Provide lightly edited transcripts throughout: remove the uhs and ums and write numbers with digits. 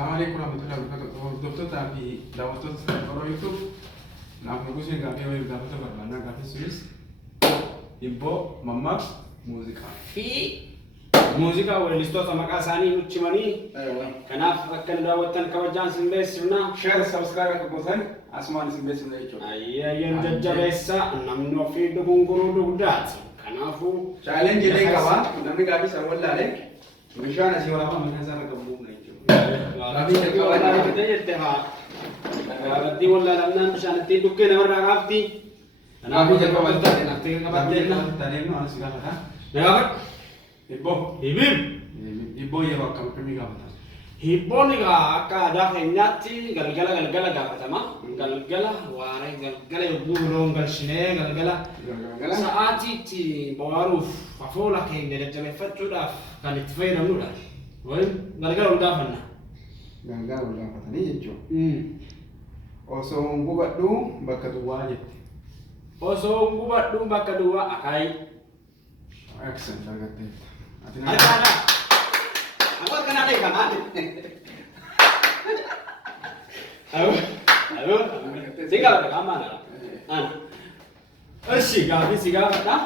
عليكم ورحمة الله وبركاته. hordoftoota fi daawwattoota sadarkaa YouTube naaf nugusin gaafii wayii gaafata barbaannaa gaafii sunis hibboo mammaaf muuziqaa weellistoota maqaa isaanii nutti himanii kanaaf akka nu daawwattan kabajaan sin beeksifna. share subscribe akka gootan asumaan sin beeksifna jechuudha. Ayyaayyan jajjabeessa namni ofii dogongoruu dugdaati. Kanaafuu challenge illee qaba namni gaafii sana wallaalee bishaan asii waraabaa mataa isaa irra qabu jechuudha. Gaafii jalqabaa bitee jette haa gaafii wallaalamnaan bishaan ittiin dhukkee namarraa qaafti. Gaafii jalqabaa taate naftee qabatteedha. Taaleen waan asii gaafata. Gaafadhu. Hibboo. Hibib. Hibboo yeroo akkamii gaafata? Hibboon egaa akka aadaa keenyaatti galgala gaafatama. Galgala waaree galgala yogguu loon galshinee galgala sa'aatiitti bohaaruuf afoola keenya jajjabeeffachuudhaaf kan itti fayyadamnudha. Galgala ol gaafanna. Galgala ol gaafatanii jechuudha. Osoo hin gubadhuu bakka duwwaa jette. Osoo hin gubadhuu bakka duwwaa akaayi. Excellent argatteetta. Argaadha. Aku kenal deh kan ada. Ayo. Siapa ada kamar? Siapa ada?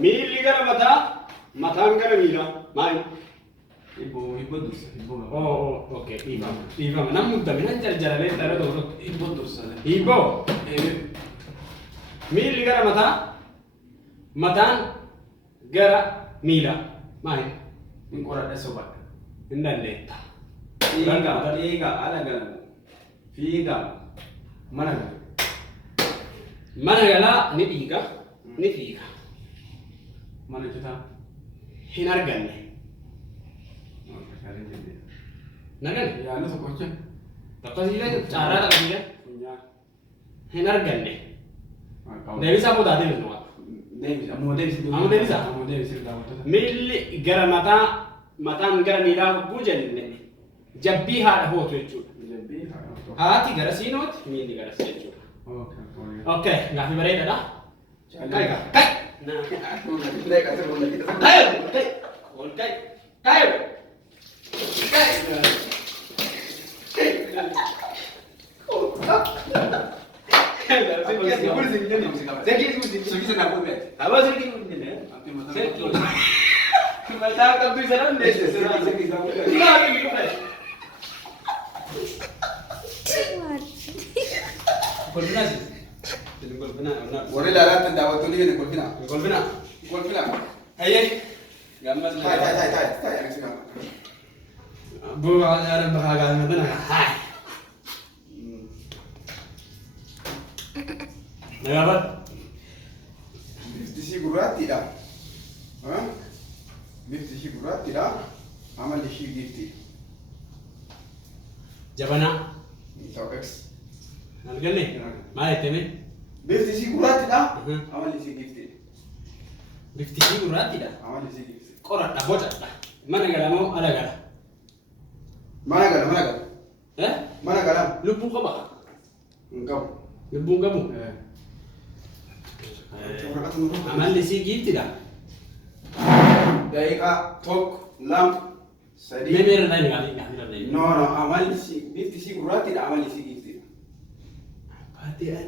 Mili gara mata gara mila. Main. Ibu dursa. Oh, oke. Ibu. Namun tapi nanti jalan tara dulu. Ibu dursa. Ibu. Mili gara mata gara mila. Main. In qoradha soba. Indalleetta. Dhiiga ala galamu. Fiiga mana gala. Mana gala ni dhiiga ni fiiga. Mana jitaa? Hin arganne. Nagan? Yaala tokkocha. Tokkosiilee caaraa taphatiilee. Funyaa. Hin arganne. Deebisaa boodaatee jirtu waan. Ammoo deebisee daawwattoota. Miilli gara mataan gara miilaa hogguu jenne jabbii haadha hootu jechuudha. Haati gara siinooti, miilli gara si jechuudha. Okay, gaafii bareedaadha. Warri laalaan daawwattoonni keenya golfina. Ayyee. Gammas. Taa'e. Bu'aa yaada bahaa gaafatan haa. Nagabat. Bifti ishii gurraattiidha. Bifti ishii gurraattiidha. Amalli ishii giifti. Jabanaa. Ta'u X. Arganne? Maal jettee? Bifti ishii gurraattiidha. Amalli ishii giifti. Bifti ishii gurraattiidha. Amalli ishii giifti. Qoradha bocadha. Mana gala moo ala gala? Mana gala. Mana gala. Lubbuu qaba. Hin qabu. Lubbuu hin qabu. Amalli isii giiftidha. Daqiiqaa tokko lama sadii. Meemeera nani gaafii. No, amalli ishii bifti ishii gurraattiidha. Amalli ishii giifti.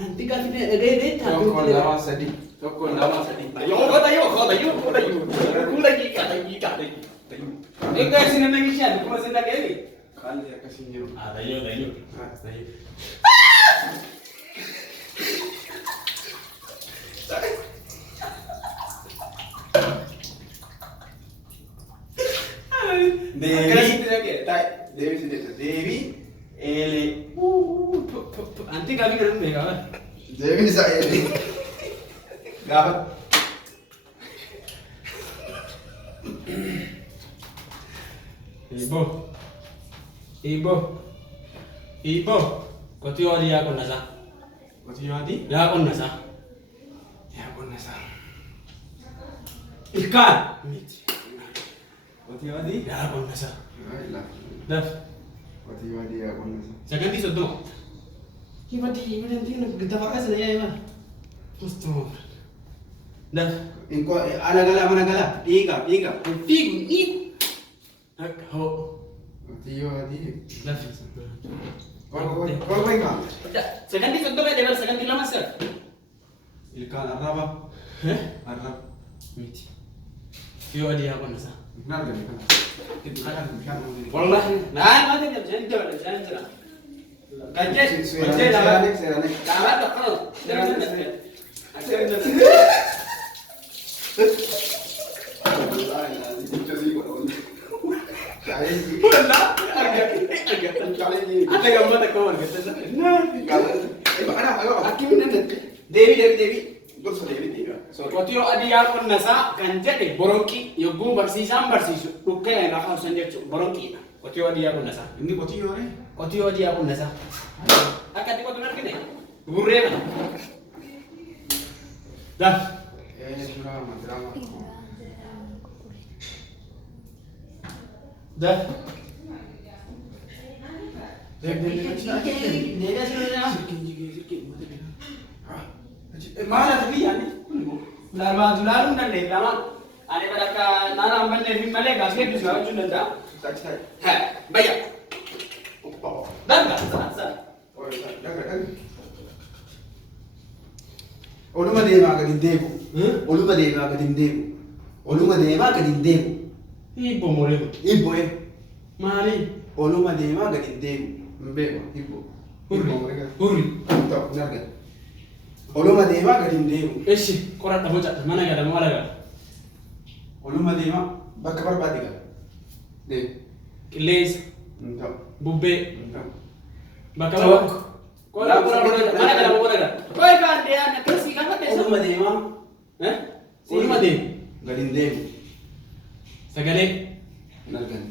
Nanti gaafii dhaga'ee Tokko lama sadii. Egaa isin nama ishaan kuma sin dhaga'ee. Haalli akkasiin jiru. Dayyoo. Deebii eelee. Anti gaafii kana beekaa. Deebiin isaa eelee. Gaafa. Ibo. Kotiyo adi yaa qonna isaa. Qotiyyoo adii. Yaa qonna isaa. Yaa qonna isaa. Ilkaan. Miti. Qotiyyoo adii. Yaa qonna isaa. Daf. Qotiyyoo adii yaa qonna isaa. Sagantii soddoma. Himati dafa kasana yaa himan. Mustuma. Daf. Inko ala gala mana gala. Dhiiga. Fiigu. Akka hoo. Qotiyyoo adii. Laffisa. Qoy kaan. Sekondii soddoma deemal sekondii lama sir. Ilkaan arraba. Arraba. Miti. Yoo adii haa qonna isaa. Hin argame kana. Bishaan dhuguun. Wallahi. Naa maata jira jira jira jira jira. Kanjee kanjee lama. Lama tokko. Jira jira jira. Qotiyyoo adii yaa qonnasaa kan jedhe boronqii yogguu barsiisaan barsiisu dhukkee lafa hawsan jechuudha boronqiidha. Qotiyyoo adii yaa qonnasaa. Inni qotiyyoo ree? Qotiyyoo adii yaa qonnasaa. Akka itti qotuun argine burree mana. Daaf. Drama. Daaf. Maal ati biyyaani? Lama laaluun dandeenye lama. Ani bakka naannoo ammallee fi malee gaas hedduu isaa hojjechuu danda'a. Bayya. Danga. Oluma deemaa gadi hin deebi'u. Oluma deemaa gadi hin deebi'u. Oluma deemaa gadi hin deebi'u. Hibbo moolee. Hibbo ee. Maali? Oluma deemaa gadi hin deebi'u. Hin beeku hibbo. Hurri. Ta'u hin argatu. Oluma deemaa gadi hin deebi'u. Eshi qoradha bocadha mana gala mala gala. Oluma deemaa bakka barbaade gala. Deemu. Qilleensa. Hin ta'u. Bubbee. Hin ta'u. Bakka bakka. Mana gala mana gala. Koi kan dia nak kasih kan tak Oluma deemaa. Oluma deemu. Gadi hin deebi'u. Sagalee. Hin arganne.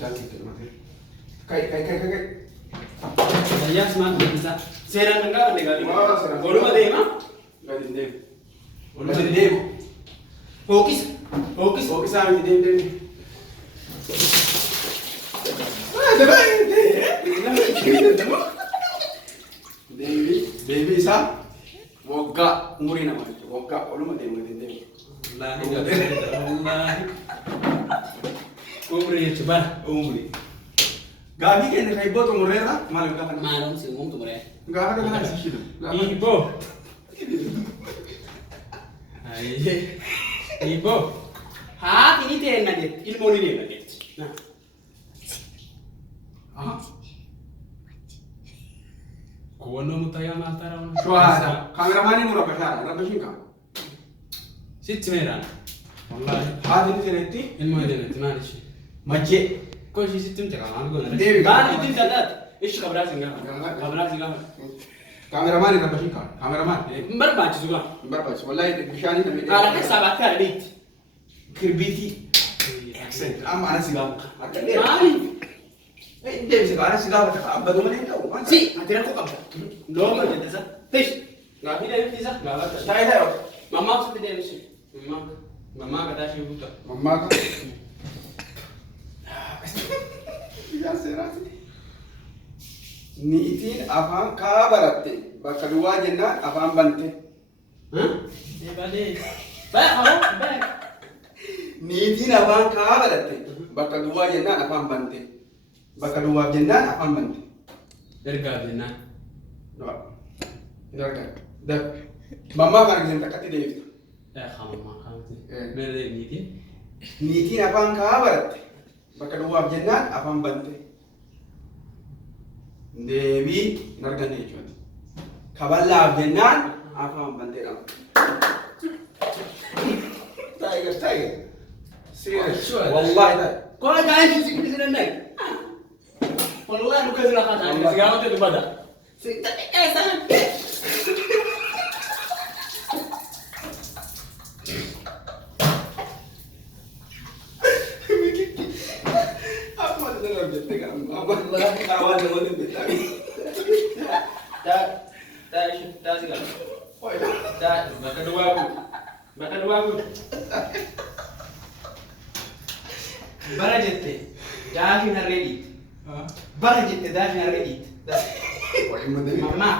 Jaalti kadhumate. Kai. Ayyaas maal bisa. Seeraan kan gaafa deegaa. Waa seeraan. Oluma deema. Gadi hin deebi'u. Oluma hin deebi'u. Hookisa. Hookisaa miti deemu. Deebii isaa waggaa umurii namaa jechuudha. Waggaa oluma deemu gadi hin deemu. Wallahi. Umri jechuun bara. Umurii. Gaabii keenya kan ibboo xumurreerra maaliif gaafa nama? Maalum si umum tumure. Gaafa kana si shidu. Ibo. Aye. Ibo. Haati ni teenna jetti. Ilmoo ni deema jetti. Kuwannoo mutayyaa maal taraa? Shuhaada. Kaameraamaanii nu rabbashaadha. Rabbashiin qaba. Sitti meeraan. Wallahi. Haati ni seenetti. Ilmoo ni deemetti maal ishee? Majjee. Kau isi sistem cakap malu kan? Dewi. Bahan itu tidak. Ish kabra singa. Kabra singa. Kaameraamaanii rabbashiin qaba. Kaameramaan. Barbaachi juga. Barbaachi. Wallahi bishaanii namni. Ala kan sahabat kan dit. Kirbiitii. Accent. Amma ana si gaafa. Akka dheera. Mali. Deebise gaara si gaafa ta'a. Abbaa dumanee hin ta'u. Si, ati rakko kabra. Loo kan jetta sa. Tish. Gafi dah bisa. Gafa. Taa'ee taa'ee. Mama aku tidak bisa. Mama kata si buka. Mammaa ka. Yaa seeraati. Niitiin afaan kaa baratte bakka duwwaa jennaan afaan bante. Balik. Baik, kamu baik. Niitiin afaan kaa baratte bakka duwwaa jennaan afaan bante. Bakka duwwaaf jennaan afaan bante. Ergaa jenna. Dargaa. Dar. Mammaa kana gisan takkatti deebiftu. Kamu makan. Mere niitiin. Niitiin afaan kaa baratte bakka duwwaaf jennaan afaan bante. Deebii hin arganne jechuudha. Kaballaaf jennaan afaan banteedha. Tiger. Serious. Wallahi ta'i. Kau jangan sisi sini naik. Wallahi bukan silakan aja. Segala macam ibadah. Sana. Bakka dua aku. Bara jette daafin harreedhiit. Bara jette daafin harreedhiit. Mama.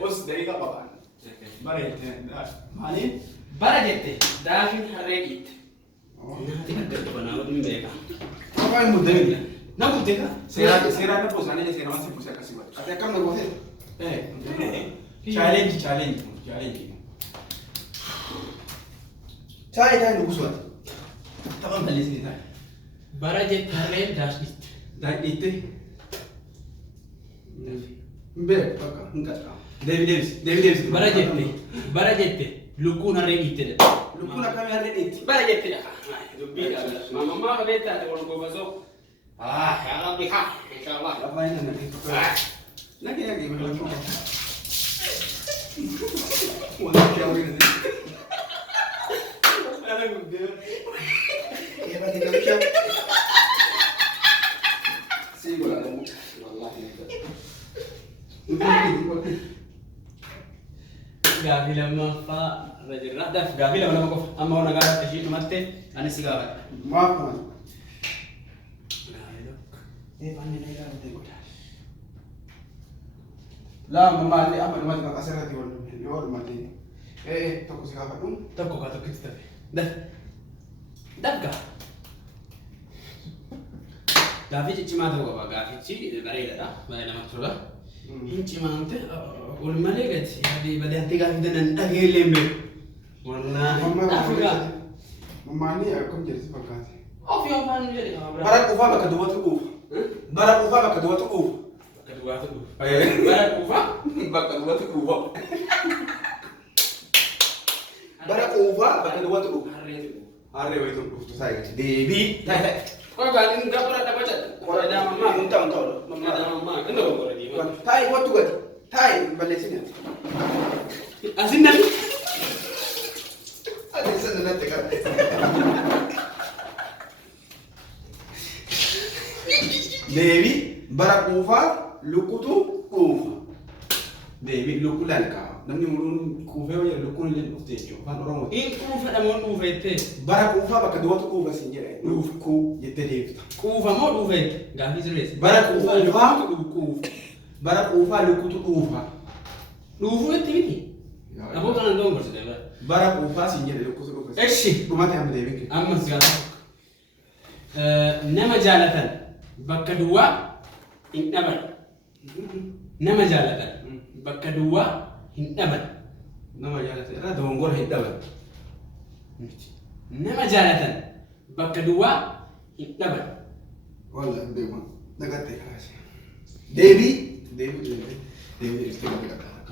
Os dari kapan? Bara jette maaliin? Bara jette daafin harreedhiit. Naati adda banaa waliin beeka. Apa yang mudah ini? Namu teka. Seeraan na buusanii ni seeraan si buusee akkasii godhu. Ati akkam na gootee? Challenge. Taa'ee nu buusuudha. Taphaan balleessi ni taa'e. Bara jettarree daashitti. Daadhiitti. Mbee bakka hin qaqqabu. Deebi. Bara jette lukkuun harree dhiitte dha. Lukkuun akkamii harree dhiitti? Bara jette dha. Dubbii dha. Mammaa qabee taate wal gobasoo. Yaa Rabbi haa. Inshallah. Lafaa hin naqee. Naqee mallattoo. Wanta yaa wayii naqee. Ana guddee. Yaa baatee nama kyaa. Sii godhaa namu. Wallaahi. Gaaffii lammaffaa irra jirra. Gaaffii lama qofa. Amma waan gaafa ishii dhumatte ani si gaafadha. Maaf kana. Deebanni na ilaalate godha. Laa mammaali amma dhumatti maqaa sirratti wal dhumte yoo dhumate tokko si gaafadhu. Tokko kaa tokkitti tafe. Dabga. Gaaffii ciccimaa ta'uu qaba. Gaaffichi bareedaadha. Baay'ee namatti tola. Hin cimaamte ol malee gati badeetti gaaffii danan dhageellee hin beeku. Wallaahi. Mammaali akkam jedhesi fakkaate. Ofii ofaan nu jedhe. Bara qufaa bakka duwwaatu quufa. Bara qufaa bakka duwwaatu quufa. Bakka duwwaatu quufa. Bara quufaa bakka duwwaatu quufa. Bara qufaa bakka duwwaatu quufa. Harree wayitu dhuftu saa eegatti. Deebii. Taa'e. Kau ni enggak pernah dapat cat. Kalau ada mama, entah. Mama ada mama, kenapa kau ada di mana? Thai, what tu gati? Thai, balik sini. Asin dah. Ada sana nanti kan. Devi, bara kufa, lukutu kufa. Devi, lukulan ka. Namni murun kufa ya lukun len uftejo. Fan orang Ini kufa dah mau kufa itu. Bara kufa bakka duwwaatu quufa siin jedhe. Nuuf kuu jettee deebita. Kufa mau kufa itu. Gaaffii sirreessi. Bara quufaa quufa. Bara quufaa lukkutu quufa. Dhuufuu itti miti. Aboo kanaan doon gorsite bara. Bara quufaa siin jedhe lukkutu quufa. Eshi. Dhumate amma deebiin. Ammas gaafa. Nama jaalatan bakka duwwaa hin dhaban. Nama jaalatan bakka duwwaa hin dhaban. Nama jaalatan irraa dogongora hin dhaban. Nama jaalatan bakka duwwaa hin dhaban. Walla deema. Nagattee karaas. Deebii.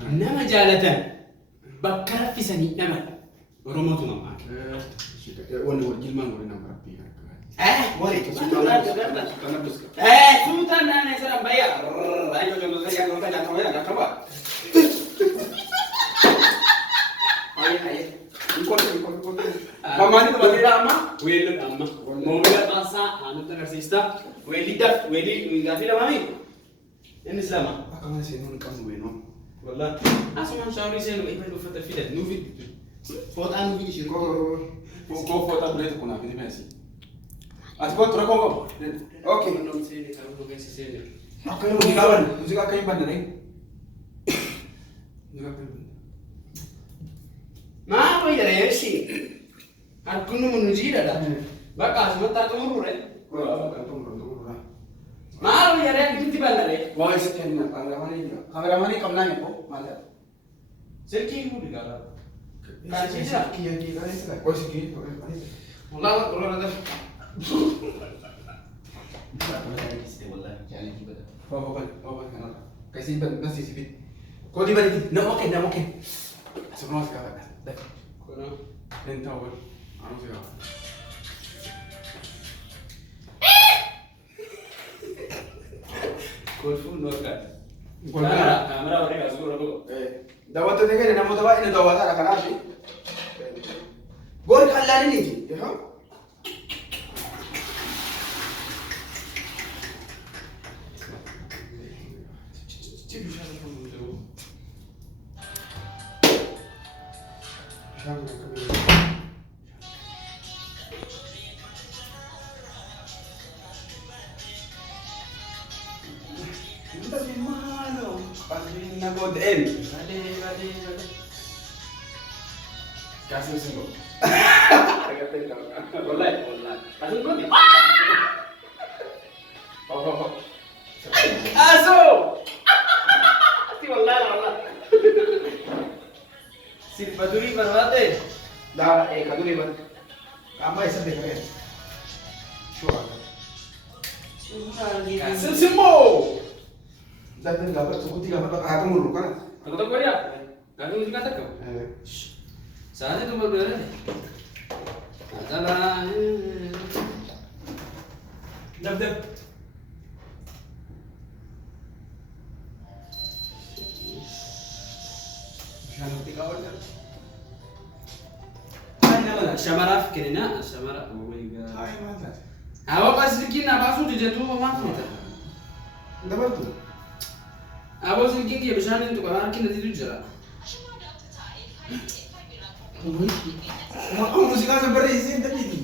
Nama jaalatan bakka raffisan hin dhaban. Oromootu mammaa. Wanni wal jilmaan wali nama rabbii kan Wali itu sultan nane serang bayar. Ayo jangan saya jangan tanya kamu ya enggak coba. Ayo. Ikut. Mama ni tempat lama. Weli lama. Mobil pasar anu tersista. Weli enggak ada mami. Ini selama. Akan saya nun kamu beno. Wallah. Asman syawri saya ibu ibu foto video. Nuvi. Foto anu video sih. Kau foto boleh tu kuna ini masih. Ati kau terus kau. Oke. Belum sini kalau bukan sini. Aku yang mau kawan. Musik aku yang pandai. Musik aku yang pandai. Ma poi ya sih. Aku nu menuju dah. Bakas sebentar tunggu re. Ma lo ya re gitu bala re. Wah itu yang nak kameraman ini kamera ni kok malah. Selfie mu digala. Kan sih kia kan itu kan. Oh sih. Ulang ada. Oh, kan. Kasih nasi sipit. Kau di balik. No mungkin. Asal masuk apa? Dah. Kono. Entah apa. Anu sih apa. Kau full kan. Kamera mereka suruh aku. Dawat tu dekat nama tu ini dawat ada kan sih. Gol kalah ni je. Ya. Kasih singgung. Wallahi. Kasih kau ni. Oh, Simsimmoo! Dafin gaafa tokkotti gaafa haa murru kana. Tokko tokko yaa. Gaafa muuziqaa takka. Sa'aatii duuba dheerate. Asalaa. Daf. Bishaan kaawwadha. Shamaraaf kenna shamara. Ay maal Awak pasti kena basu di jatuh apa kita? dabar tu. Awak sedikit dia bisa nih untuk orang kita itu jera. Mau musik apa berisi tadi tu?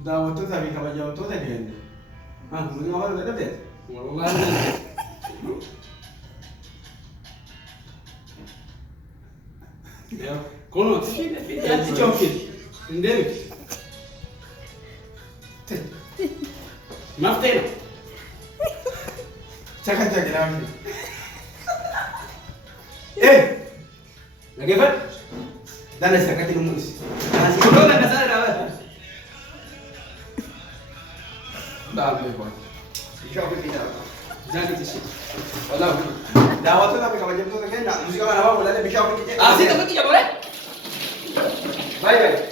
Daawwattoota fi kabajamtoota keenya. Musik apa tu tadi? Wallahi. Ya, kono ya dicokin. Ndem. Maftena. Cakap lagi. Lagi apa? Dan saya kata ilmu isi. Kono kan dasar dah. Dah boleh buat. Bisa apa tidak? Jangan itu sih. Walau daawwattoota fi kabajamtoota keenya musik apa nama boleh bisa apa kita? Asih tapi tidak boleh. Bye bye.